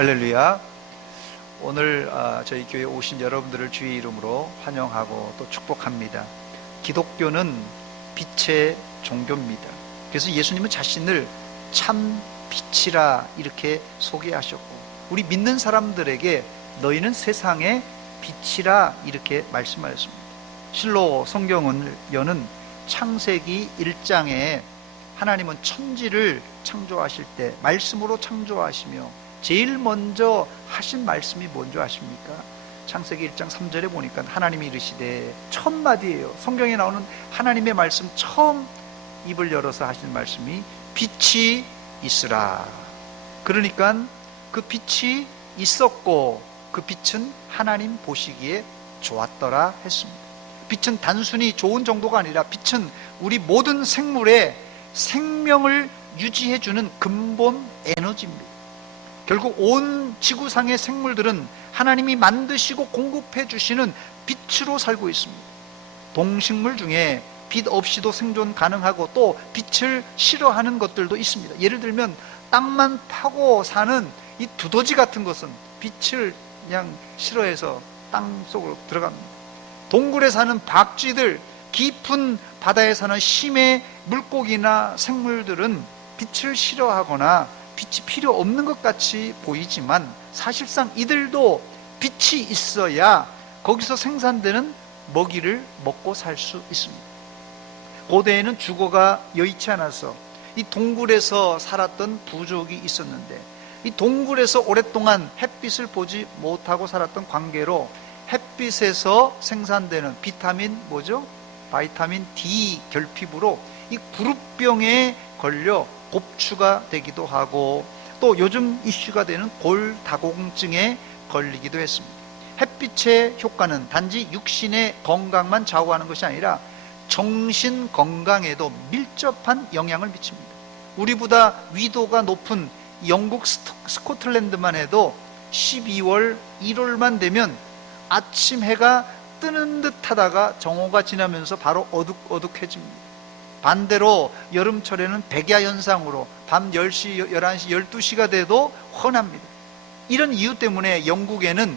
할렐루야. 오늘 저희 교회에 오신 여러분들을 주의 이름으로 환영하고 또 축복합니다. 기독교는 빛의 종교입니다. 그래서 예수님은 자신을 참 빛이라 이렇게 소개하셨고, 우리 믿는 사람들에게 너희는 세상의 빛이라 이렇게 말씀하셨습니다. 실로 성경을 여는 창세기 1장에 하나님은 천지를 창조하실 때 말씀으로 창조하시며 제일 먼저 하신 말씀이 뭔지 아십니까? 창세기 1장 3절에 보니까 하나님이 이르시되, 첫 마디예요. 성경에 나오는 하나님의 말씀 처음 입을 열어서 하신 말씀이 빛이 있으라. 그러니까 그 빛이 있었고 그 빛은 하나님 보시기에 좋았더라 했습니다. 빛은 단순히 좋은 정도가 아니라 빛은 우리 모든 생물의 생명을 유지해주는 근본 에너지입니다. 결국 온 지구상의 생물들은 하나님이 만드시고 공급해 주시는 빛으로 살고 있습니다. 동식물 중에 빛 없이도 생존 가능하고 또 빛을 싫어하는 것들도 있습니다. 예를 들면 땅만 파고 사는 이 두더지 같은 것은 빛을 그냥 싫어해서 땅 속으로 들어갑니다. 동굴에 사는 박쥐들, 깊은 바다에 사는 심해 물고기나 생물들은 빛을 싫어하거나 빛이 필요 없는 것 같이 보이지만 사실상 이들도 빛이 있어야 거기서 생산되는 먹이를 먹고 살 수 있습니다. 고대에는 주거가 여의치 않아서 이 동굴에서 살았던 부족이 있었는데, 이 동굴에서 오랫동안 햇빛을 보지 못하고 살았던 관계로 햇빛에서 생산되는 비타민 바이타민 D 결핍으로 이 구루병에 걸려 곱추가 되기도 하고, 또 요즘 이슈가 되는 골다공증에 걸리기도 했습니다. 햇빛의 효과는 단지 육신의 건강만 좌우하는 것이 아니라 정신 건강에도 밀접한 영향을 미칩니다. 우리보다 위도가 높은 영국 스코틀랜드만 해도 12월 1월만 되면 아침 해가 뜨는 듯 하다가 정오가 지나면서 바로 어둑어둑해집니다. 반대로 여름철에는 백야 현상으로 밤 10시, 11시, 12시가 돼도 훤합니다. 이런 이유 때문에 영국에는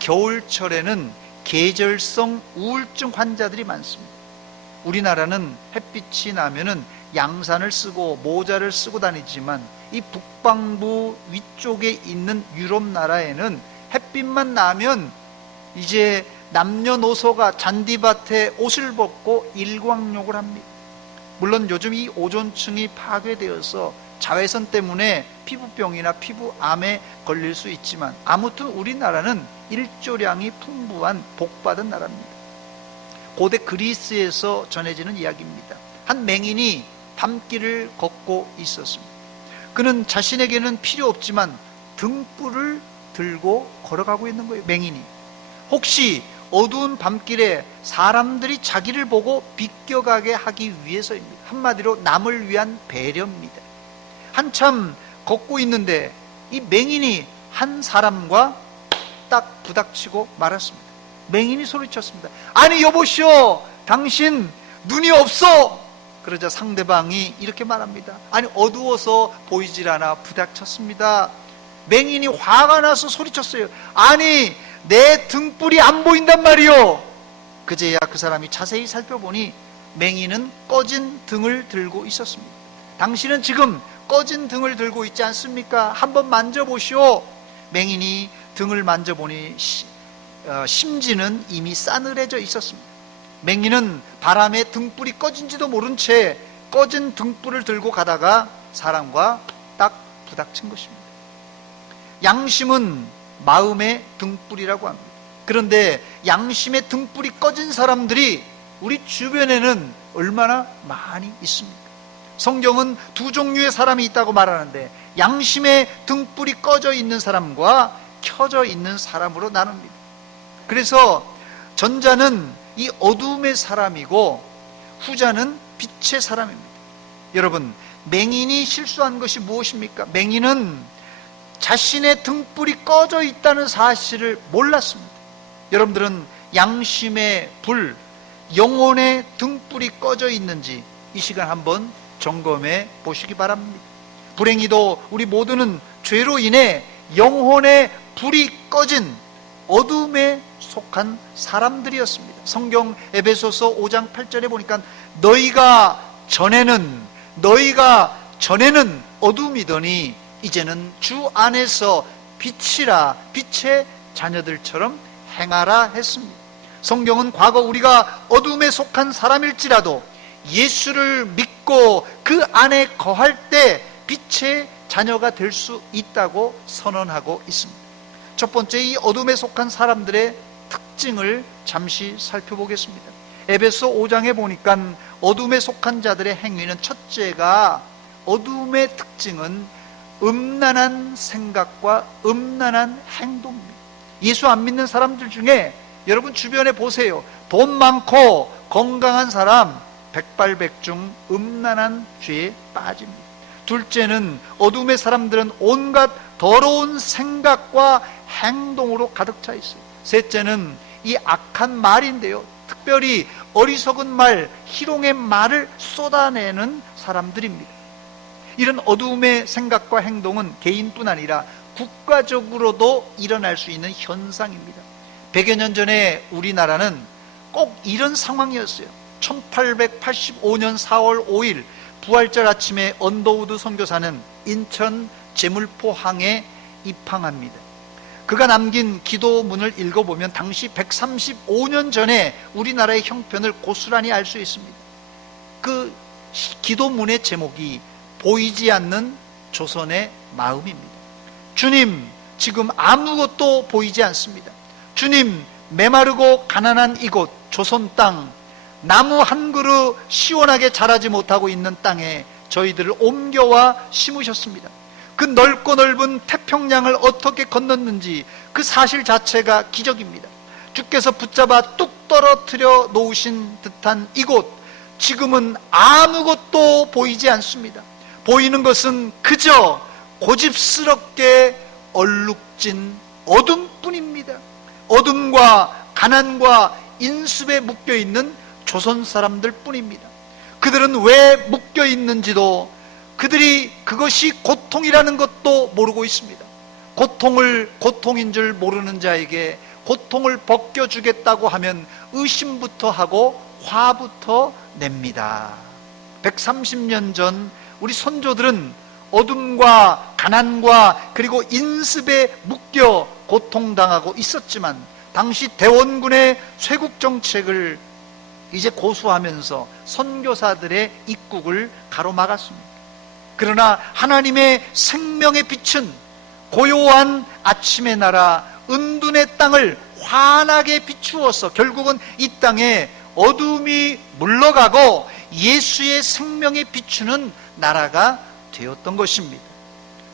겨울철에는 계절성 우울증 환자들이 많습니다. 우리나라는 햇빛이 나면은 양산을 쓰고 모자를 쓰고 다니지만 이 북방부 위쪽에 있는 유럽 나라에는 햇빛만 나면 이제 남녀노소가 잔디밭에 옷을 벗고 일광욕을 합니다. 물론 요즘 이 오존층이 파괴되어서 자외선 때문에 피부병이나 피부암에 걸릴 수 있지만, 아무튼 우리나라는 일조량이 풍부한 복받은 나라입니다. 고대 그리스에서 전해지는 이야기입니다. 한 맹인이 밤길을 걷고 있었습니다. 그는 자신에게는 필요 없지만 등불을 들고 걸어가고 있는 거예요. 맹인이 혹시 어두운 밤길에 사람들이 자기를 보고 비껴가게 하기 위해서입니다. 한마디로 남을 위한 배려입니다. 한참 걷고 있는데 이 맹인이 한 사람과 딱 부닥치고 말았습니다. 맹인이 소리쳤습니다. 아니 여보시오, 당신 눈이 없어. 그러자 상대방이 이렇게 말합니다. 아니 어두워서 보이질 않아 부닥쳤습니다. 맹인이 화가 나서 소리쳤어요. 아니 내 등불이 안 보인단 말이오. 그제야 그 사람이 자세히 살펴보니 맹인은 꺼진 등을 들고 있었습니다. 당신은 지금 꺼진 등을 들고 있지 않습니까? 한번 만져보시오. 맹인이 등을 만져보니 심지는 이미 싸늘해져 있었습니다. 맹인은 바람에 등불이 꺼진지도 모른 채 꺼진 등불을 들고 가다가 사람과 딱 부닥친 것입니다. 양심은 마음의 등불이라고 합니다. 그런데 양심의 등불이 꺼진 사람들이 우리 주변에는 얼마나 많이 있습니까? 성경은 두 종류의 사람이 있다고 말하는데, 양심의 등불이 꺼져 있는 사람과 켜져 있는 사람으로 나눕니다. 그래서 전자는 이 어둠의 사람이고 후자는 빛의 사람입니다. 여러분, 맹인이 실수한 것이 무엇입니까? 맹인은 자신의 등불이 꺼져 있다는 사실을 몰랐습니다. 여러분들은 양심의 불, 영혼의 등불이 꺼져 있는지 이 시간 한번 점검해 보시기 바랍니다. 불행히도 우리 모두는 죄로 인해 영혼의 불이 꺼진 어둠에 속한 사람들이었습니다. 성경 에베소서 5장 8절에 보니까 너희가 전에는 어둠이더니 이제는 주 안에서 빛이라, 빛의 자녀들처럼 행하라 했습니다. 성경은 과거 우리가 어둠에 속한 사람일지라도 예수를 믿고 그 안에 거할 때 빛의 자녀가 될 수 있다고 선언하고 있습니다. 첫 번째, 이 어둠에 속한 사람들의 특징을 잠시 살펴보겠습니다. 에베소 5장에 보니까 어둠에 속한 자들의 행위는, 첫째가, 어둠의 특징은 음란한 생각과 음란한 행동입니다. 예수 안 믿는 사람들 중에 여러분 주변에 보세요. 돈 많고 건강한 사람 백발백중 음란한 죄에 빠집니다. 둘째는, 어둠의 사람들은 온갖 더러운 생각과 행동으로 가득 차 있어요. 셋째는 이 악한 말인데요, 특별히 어리석은 말, 희롱의 말을 쏟아내는 사람들입니다. 이런 어둠의 생각과 행동은 개인뿐 아니라 국가적으로도 일어날 수 있는 현상입니다. 100여 년 전에 우리나라는 꼭 이런 상황이었어요. 1885년 4월 5일 부활절 아침에 언더우드 선교사는 인천 제물포항에 입항합니다. 그가 남긴 기도문을 읽어보면 당시 135년 전에 우리나라의 형편을 고스란히 알 수 있습니다. 그 기도문의 제목이 보이지 않는 조선의 마음입니다. 주님, 지금 아무것도 보이지 않습니다. 주님, 메마르고 가난한 이곳 조선 땅, 나무 한 그루 시원하게 자라지 못하고 있는 땅에 저희들을 옮겨와 심으셨습니다. 그 넓고 넓은 태평양을 어떻게 건넜는지 그 사실 자체가 기적입니다. 주께서 붙잡아 뚝 떨어뜨려 놓으신 듯한 이곳, 지금은 아무것도 보이지 않습니다. 보이는 것은 그저 고집스럽게 얼룩진 어둠뿐입니다. 어둠과 가난과 인습에 묶여있는 조선 사람들 뿐입니다. 그들은 왜 묶여있는지도, 그들이 그것이 고통이라는 것도 모르고 있습니다. 고통을 고통인 줄 모르는 자에게 고통을 벗겨주겠다고 하면 의심부터 하고 화부터 냅니다. 130년 전 우리 선조들은 어둠과 가난과 그리고 인습에 묶여 고통당하고 있었지만, 당시 대원군의 쇄국정책을 이제 고수하면서 선교사들의 입국을 가로막았습니다. 그러나 하나님의 생명의 빛은 고요한 아침의 나라 은둔의 땅을 환하게 비추어서 결국은 이 땅에 어둠이 물러가고 예수의 생명에 비추는 나라가 되었던 것입니다.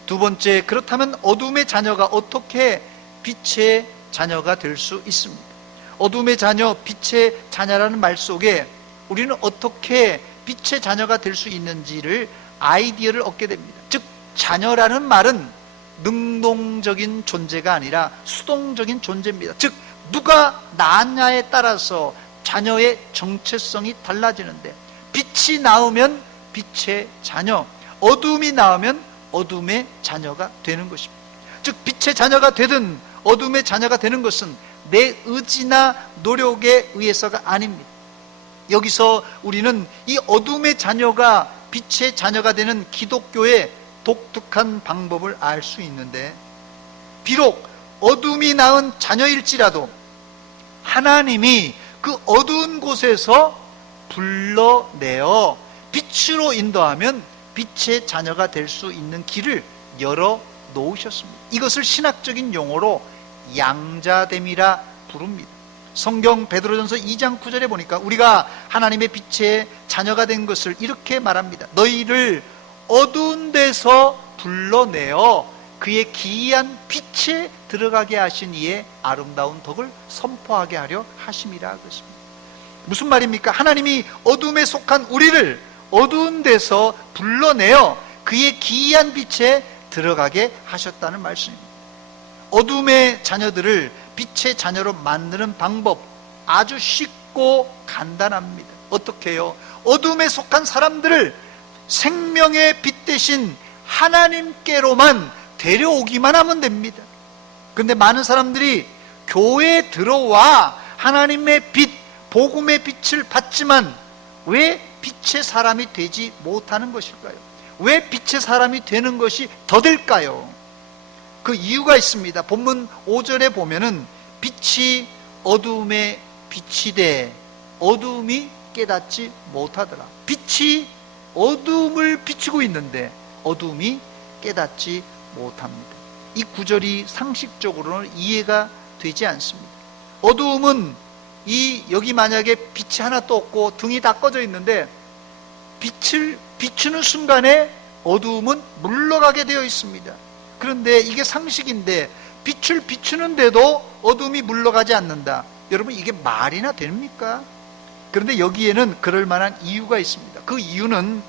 두 번째, 그렇다면 어둠의 자녀가 어떻게 빛의 자녀가 될 수 있습니까? 어둠의 자녀, 빛의 자녀라는 말 속에 우리는 어떻게 빛의 자녀가 될 수 있는지를 아이디어를 얻게 됩니다. 즉, 자녀라는 말은 능동적인 존재가 아니라 수동적인 존재입니다. 즉, 누가 낳았냐에 따라서 자녀의 정체성이 달라지는데, 빛이 나오면 빛의 자녀, 어둠이 나오면 어둠의 자녀가 되는 것입니다. 즉, 빛의 자녀가 되든 어둠의 자녀가 되는 것은 내 의지나 노력에 의해서가 아닙니다. 여기서 우리는 이 어둠의 자녀가 빛의 자녀가 되는 기독교의 독특한 방법을 알 수 있는데, 비록 어둠이 낳은 자녀일지라도 하나님이 그 어두운 곳에서 불러내어 빛으로 인도하면 빛의 자녀가 될 수 있는 길을 열어 놓으셨습니다. 이것을 신학적인 용어로 양자됨이라 부릅니다. 성경 베드로전서 2장 9절에 보니까 우리가 하나님의 빛의 자녀가 된 것을 이렇게 말합니다. 너희를 어두운 데서 불러내어 그의 기이한 빛에 들어가게 하신 이의 아름다운 덕을 선포하게 하려 하심이라 그랬습니다. 무슨 말입니까? 하나님이 어둠에 속한 우리를 어두운 데서 불러내어 그의 기이한 빛에 들어가게 하셨다는 말씀입니다. 어둠의 자녀들을 빛의 자녀로 만드는 방법 아주 쉽고 간단합니다. 어떻게 해요? 어둠에 속한 사람들을 생명의 빛 대신 하나님께로만 데려오기만 하면 됩니다. 그런데 많은 사람들이 교회에 들어와 하나님의 빛, 복음의 빛을 받지만 왜 빛의 사람이 되지 못하는 것일까요? 왜 빛의 사람이 되는 것이 더딜까요? 그 이유가 있습니다. 본문 5절에 보면은 빛이 어두움에 비치되 어두움이 깨닫지 못하더라. 빛이 어두움을 비추고 있는데 어두움이 깨닫지 못합니다. 이 구절이 상식적으로는 이해가 되지 않습니다. 어두움은 여기 만약에 빛이 하나도 없고 등이 다 꺼져 있는데 빛을 비추는 순간에 어두움은 물러가게 되어 있습니다. 그런데 이게 상식인데 빛을 비추는데도 어둠이 물러가지 않는다. 여러분, 이게 말이나 됩니까? 그런데 여기에는 그럴 만한 이유가 있습니다. 그 이유는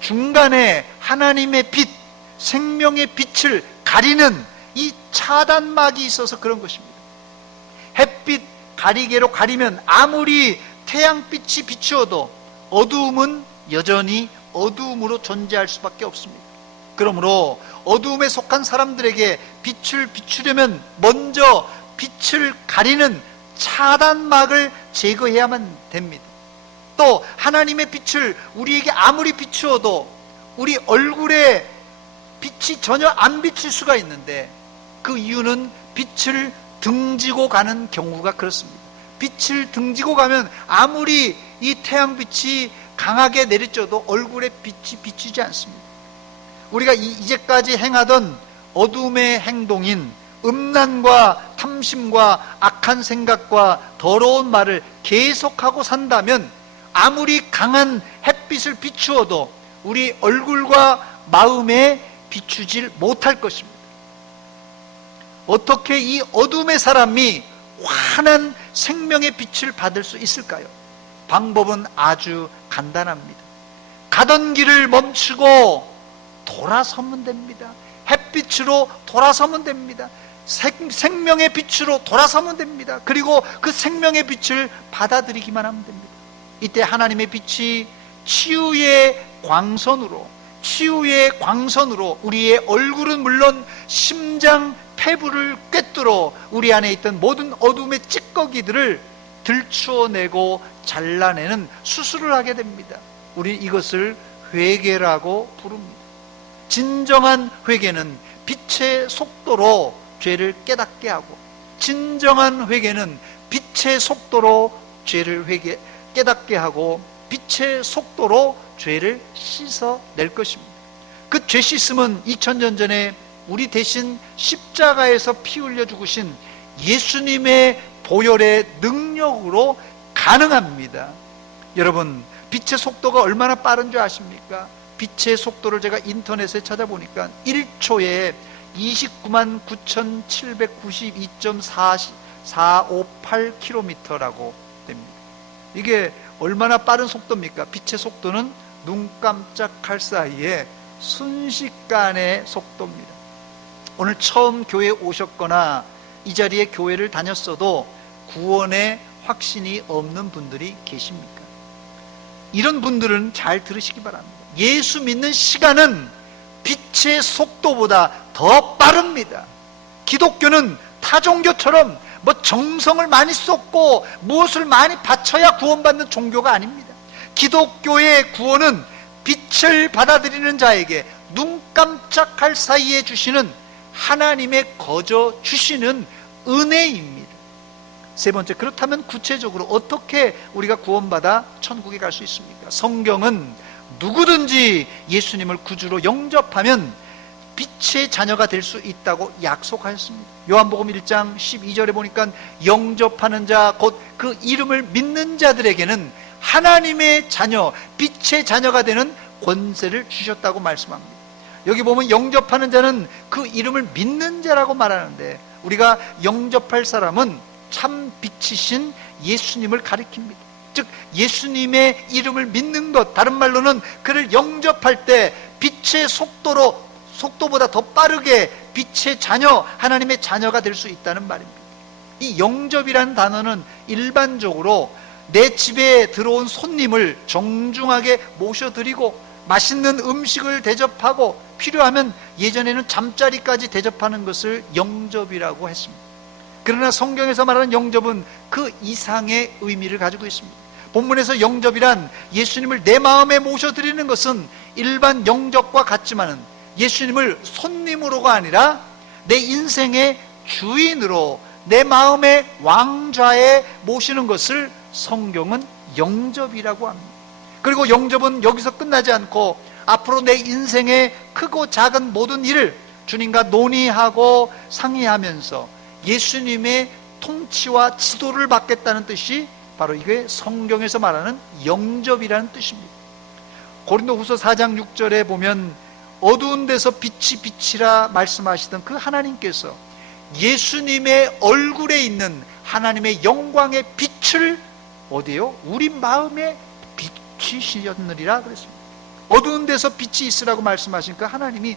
중간에 하나님의 빛, 생명의 빛을 가리는 이 차단막이 있어서 그런 것입니다. 햇빛 가리개로 가리면 아무리 태양빛이 비추어도 어두움은 여전히 어두움으로 존재할 수밖에 없습니다. 그러므로 어두움에 속한 사람들에게 빛을 비추려면 먼저 빛을 가리는 차단막을 제거해야만 됩니다. 또 하나님의 빛을 우리에게 아무리 비추어도 우리 얼굴에 빛이 전혀 안 비칠 수가 있는데 그 이유는 빛을 등지고 가는 경우가 그렇습니다. 빛을 등지고 가면 아무리 이 태양빛이 강하게 내리쬐도 얼굴에 빛이 비치지 않습니다. 우리가 이제까지 행하던 어둠의 행동인 음란과 탐심과 악한 생각과 더러운 말을 계속하고 산다면 아무리 강한 햇빛을 비추어도 우리 얼굴과 마음에 비추질 못할 것입니다. 어떻게 이 어둠의 사람이 환한 생명의 빛을 받을 수 있을까요? 방법은 아주 간단합니다. 가던 길을 멈추고 돌아서면 됩니다. 햇빛으로 돌아서면 됩니다. 생명의 빛으로 돌아서면 됩니다. 그리고 그 생명의 빛을 받아들이기만 하면 됩니다. 이때 하나님의 빛이 치유의 광선으로 우리의 얼굴은 물론 심장, 폐부를 꿰뚫어 우리 안에 있던 모든 어둠의 찌꺼기들을 들추어내고 잘라내는 수술을 하게 됩니다. 우리 이것을 회개라고 부릅니다. 진정한 회개는 빛의 속도로 죄를 깨닫게 하고, 진정한 회개는 빛의 속도로 죄를 깨닫게 하고 빛의 속도로 죄를 씻어낼 것입니다. 그 죄 씻음은 2000년 전에 우리 대신 십자가에서 피 흘려 죽으신 예수님의 보혈의 능력으로 가능합니다. 여러분, 빛의 속도가 얼마나 빠른 줄 아십니까? 빛의 속도를 제가 인터넷에 찾아보니까 1초에 29만 9,792.458km라고 됩니다. 이게 얼마나 빠른 속도입니까? 빛의 속도는 눈 깜짝할 사이에 순식간의 속도입니다. 오늘 처음 교회에 오셨거나 이 자리에 교회를 다녔어도 구원의 확신이 없는 분들이 계십니까? 이런 분들은 잘 들으시기 바랍니다. 예수 믿는 시간은 빛의 속도보다 더 빠릅니다. 기독교는 타 종교처럼 정성을 많이 쏟고 무엇을 많이 바쳐야 구원받는 종교가 아닙니다. 기독교의 구원은 빛을 받아들이는 자에게 눈 깜짝할 사이에 주시는 하나님의 거저 주시는 은혜입니다. 세 번째, 그렇다면 구체적으로 어떻게 우리가 구원받아 천국에 갈 수 있습니까? 성경은 누구든지 예수님을 구주로 영접하면 빛의 자녀가 될 수 있다고 약속하였습니다. 요한복음 1장 12절에 보니까 영접하는 자, 곧 그 이름을 믿는 자들에게는 하나님의 자녀, 빛의 자녀가 되는 권세를 주셨다고 말씀합니다. 여기 보면 영접하는 자는 그 이름을 믿는 자라고 말하는데, 우리가 영접할 사람은 참 빛이신 예수님을 가리킵니다. 즉 예수님의 이름을 믿는 것, 다른 말로는 그를 영접할 때 빛의 속도보다 더 빠르게 빛의 자녀, 하나님의 자녀가 될 수 있다는 말입니다. 이 영접이라는 단어는 일반적으로 내 집에 들어온 손님을 정중하게 모셔드리고 맛있는 음식을 대접하고 필요하면 예전에는 잠자리까지 대접하는 것을 영접이라고 했습니다. 그러나 성경에서 말하는 영접은 그 이상의 의미를 가지고 있습니다. 본문에서 영접이란 예수님을 내 마음에 모셔드리는 것은 일반 영접과 같지만은 예수님을 손님으로가 아니라 내 인생의 주인으로 내 마음의 왕좌에 모시는 것을 성경은 영접이라고 합니다. 그리고 영접은 여기서 끝나지 않고 앞으로 내 인생의 크고 작은 모든 일을 주님과 논의하고 상의하면서 예수님의 통치와 지도를 받겠다는 뜻이 바로 이게 성경에서 말하는 영접이라는 뜻입니다. 고린도후서 4장 6절에 보면 어두운 데서 빛이 비치라 말씀하시던 그 하나님께서 예수님의 얼굴에 있는 하나님의 영광의 빛을 어디요? 우리 마음에 비치시느니라 그랬습니다. 어두운 데서 빛이 있으라고 말씀하신 그 하나님이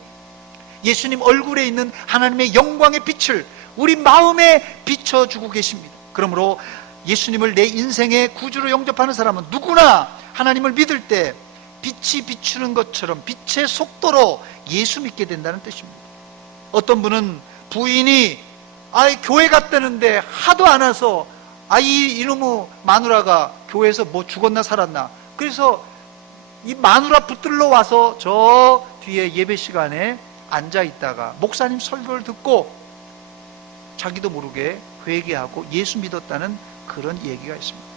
예수님 얼굴에 있는 하나님의 영광의 빛을 우리 마음에 비춰주고 계십니다. 그러므로 예수님을 내 인생의 구주로 영접하는 사람은 누구나 하나님을 믿을 때 빛이 비추는 것처럼 빛의 속도로 예수 믿게 된다는 뜻입니다. 어떤 분은 부인이 교회 갔다는데 하도 안 와서 이놈의 마누라가 교회에서 뭐 죽었나 살았나, 그래서 이 마누라 붙들러 와서 저 뒤에 예배 시간에 앉아 있다가 목사님 설교를 듣고 자기도 모르게 회개하고 예수 믿었다는 그런 얘기가 있습니다.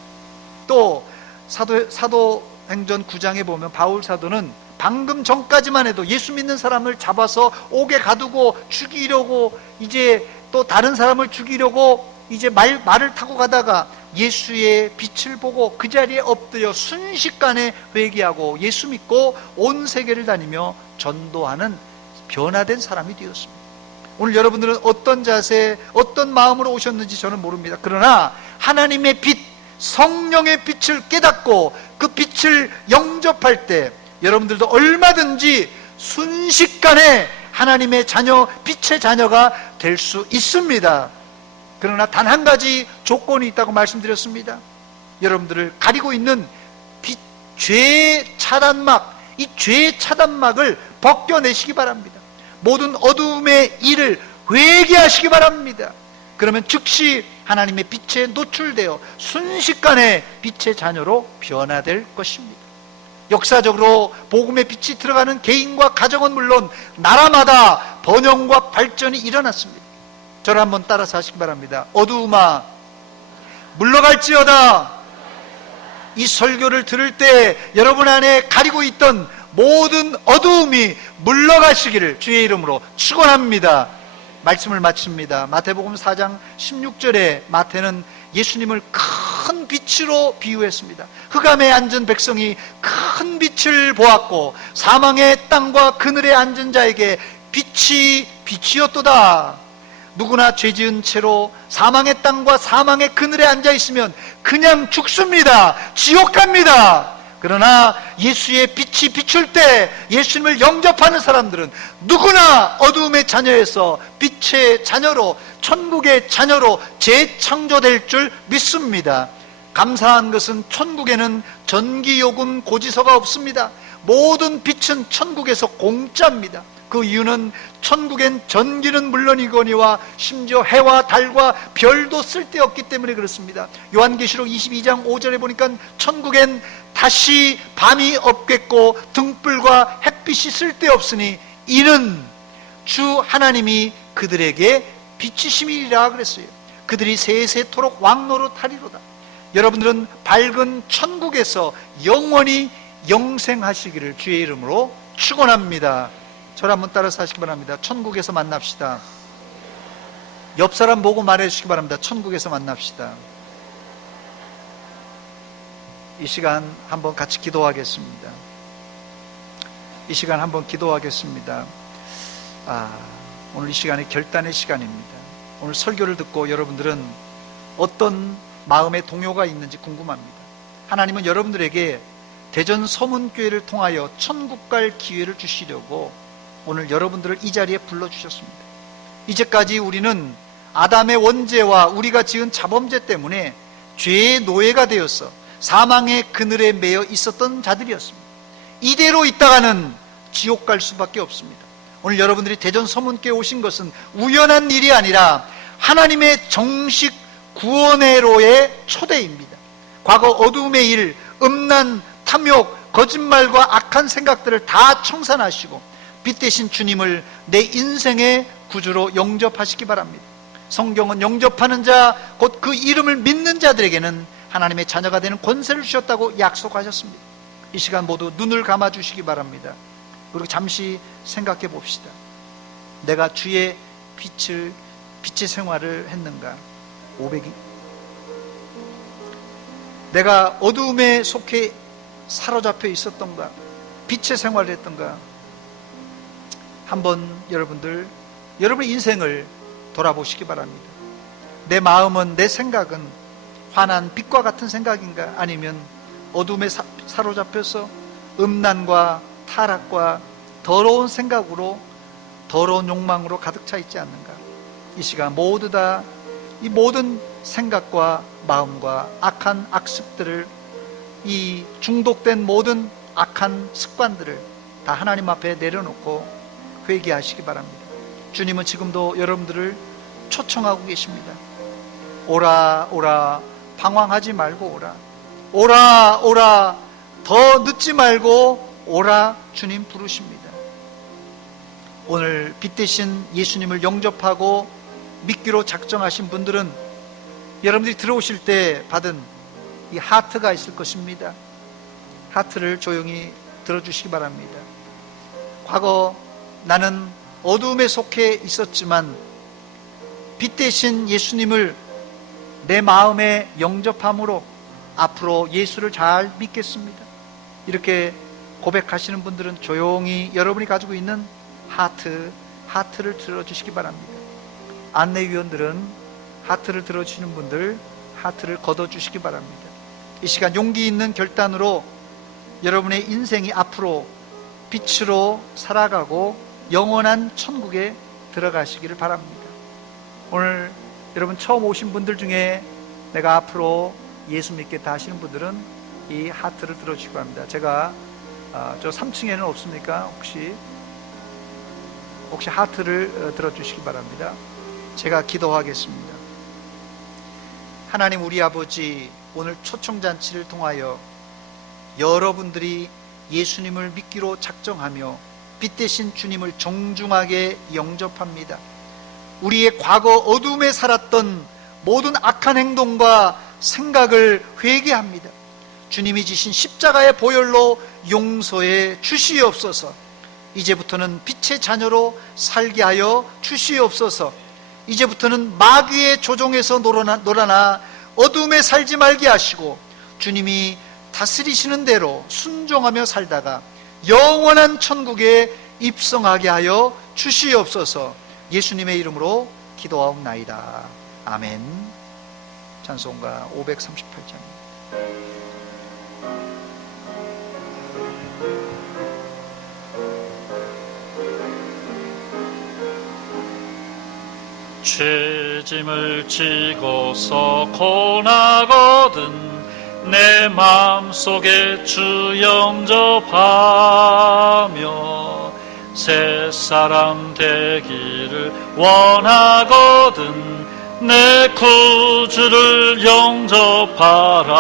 또 사도행전 9장에 보면 바울 사도는 방금 전까지만 해도 예수 믿는 사람을 잡아서 옥에 가두고 죽이려고, 이제 또 다른 사람을 죽이려고 이제 말을 타고 가다가 예수의 빛을 보고 그 자리에 엎드려 순식간에 회개하고 예수 믿고 온 세계를 다니며 전도하는 변화된 사람이 되었습니다. 오늘 여러분들은 어떤 자세, 어떤 마음으로 오셨는지 저는 모릅니다. 그러나 하나님의 빛, 성령의 빛을 깨닫고 그 빛을 영접할 때 여러분들도 얼마든지 순식간에 하나님의 자녀, 빛의 자녀가 될 수 있습니다. 그러나 단 한 가지 조건이 있다고 말씀드렸습니다. 여러분들을 가리고 있는 죄의 차단막, 이 죄의 차단막을 벗겨내시기 바랍니다. 모든 어두움의 일을 회개하시기 바랍니다. 그러면 즉시 하나님의 빛에 노출되어 순식간에 빛의 자녀로 변화될 것입니다. 역사적으로 복음의 빛이 들어가는 개인과 가정은 물론 나라마다 번영과 발전이 일어났습니다. 저를 한번 따라서 하시기 바랍니다. 어두움아 물러갈지어다. 이 설교를 들을 때 여러분 안에 가리고 있던 모든 어두움이 물러가시기를 주의 이름으로 축원합니다. 말씀을 마칩니다. 마태복음 4장 16절에 마태는 예수님을 큰 빛으로 비유했습니다. 흑암에 앉은 백성이 큰 빛을 보았고 사망의 땅과 그늘에 앉은 자에게 빛이 빛이었도다. 누구나 죄지은 채로 사망의 땅과 사망의 그늘에 앉아 있으면 그냥 죽습니다. 지옥 갑니다. 그러나 예수의 빛이 비출 때 예수님을 영접하는 사람들은 누구나 어두움의 자녀에서 빛의 자녀로, 천국의 자녀로 재창조될 줄 믿습니다. 감사한 것은 천국에는 전기요금 고지서가 없습니다. 모든 빛은 천국에서 공짜입니다. 그 이유는 천국엔 전기는 물론이거니와 심지어 해와 달과 별도 쓸데없기 때문에 그렇습니다. 요한계시록 22장 5절에 보니까 천국엔 다시 밤이 없겠고 등불과 햇빛이 쓸데없으니 이는 주 하나님이 그들에게 빛이심이라 그랬어요. 그들이 세세토록 왕노릇하리로다. 여러분들은 밝은 천국에서 영원히 영생하시기를 주의 이름으로 축원합니다. 저를 한번 따라서 하시기 바랍니다. 천국에서 만납시다. 옆 사람 보고 말해 주시기 바랍니다. 천국에서 만납시다. 이 시간 한번 같이 기도하겠습니다. 이 시간 한번 기도하겠습니다. 오늘 이 시간이 결단의 시간입니다. 오늘 설교를 듣고 여러분들은 어떤 마음의 동요가 있는지 궁금합니다. 하나님은 여러분들에게 대전 서문교회를 통하여 천국 갈 기회를 주시려고 오늘 여러분들을 이 자리에 불러주셨습니다. 이제까지 우리는 아담의 원죄와 우리가 지은 자범죄 때문에 죄의 노예가 되어서 사망의 그늘에 매여 있었던 자들이었습니다. 이대로 있다가는 지옥 갈 수밖에 없습니다. 오늘 여러분들이 대전 서문교회 오신 것은 우연한 일이 아니라 하나님의 정식 구원회로의 초대입니다. 과거 어둠의 일, 음란, 탐욕, 거짓말과 악한 생각들을 다 청산하시고 빛 대신 주님을 내 인생의 구주로 영접하시기 바랍니다. 성경은 영접하는 자, 곧 그 이름을 믿는 자들에게는 하나님의 자녀가 되는 권세를 주셨다고 약속하셨습니다. 이 시간 모두 눈을 감아주시기 바랍니다. 그리고 잠시 생각해 봅시다. 내가 주의 빛의 생활을 했는가? 500이? 내가 어두움에 속해 사로잡혀 있었던가? 빛의 생활을 했던가? 한번 여러분의 인생을 돌아보시기 바랍니다. 내 마음은, 내 생각은 환한 빛과 같은 생각인가? 아니면 어둠에 사로잡혀서 음란과 타락과 더러운 생각으로, 더러운 욕망으로 가득 차 있지 않는가? 이 시간 모두 다 이 모든 생각과 마음과 악한 악습들을, 이 중독된 모든 악한 습관들을 다 하나님 앞에 내려놓고 회개하시기 바랍니다. 주님은 지금도 여러분들을 초청하고 계십니다. 오라 오라, 방황하지 말고 오라. 오라 오라, 더 늦지 말고 오라. 주님 부르십니다. 오늘 빛 대신 예수님을 영접하고 믿기로 작정하신 분들은 여러분들이 들어오실 때 받은 이 하트가 있을 것입니다. 하트를 조용히 들어주시기 바랍니다. 과거 나는 어두움에 속해 있었지만 빛 대신 예수님을 내 마음에 영접함으로 앞으로 예수를 잘 믿겠습니다. 이렇게 고백하시는 분들은 조용히 여러분이 가지고 있는 하트를 들어주시기 바랍니다. 안내위원들은 하트를 들어주시는 분들 하트를 걷어주시기 바랍니다. 이 시간 용기 있는 결단으로 여러분의 인생이 앞으로 빛으로 살아가고 영원한 천국에 들어가시기를 바랍니다. 오늘 여러분 처음 오신 분들 중에 내가 앞으로 예수 믿겠다 하시는 분들은 이 하트를 들어주시기 바랍니다. 제가 저 3층에는 없습니까? 혹시 하트를 들어주시기 바랍니다. 제가 기도하겠습니다. 하나님 우리 아버지, 오늘 초청잔치를 통하여 여러분들이 예수님을 믿기로 작정하며 빛 대신 주님을 정중하게 영접합니다. 우리의 과거 어둠에 살았던 모든 악한 행동과 생각을 회개합니다. 주님이 지신 십자가의 보혈로 용서해 주시옵소서. 이제부터는 빛의 자녀로 살게 하여 주시옵소서. 이제부터는 마귀의 조종에서 놀아나 어둠에 살지 말게 하시고 주님이 다스리시는 대로 순종하며 살다가 영원한 천국에 입성하게 하여 주시옵소서. 예수님의 이름으로 기도하옵나이다. 아멘. 찬송가 538장. 죄짐을 지고서 고나거든 내 마음속에 주 영접하며 새사람 되기를 원하거든 내 구주를 영접하라.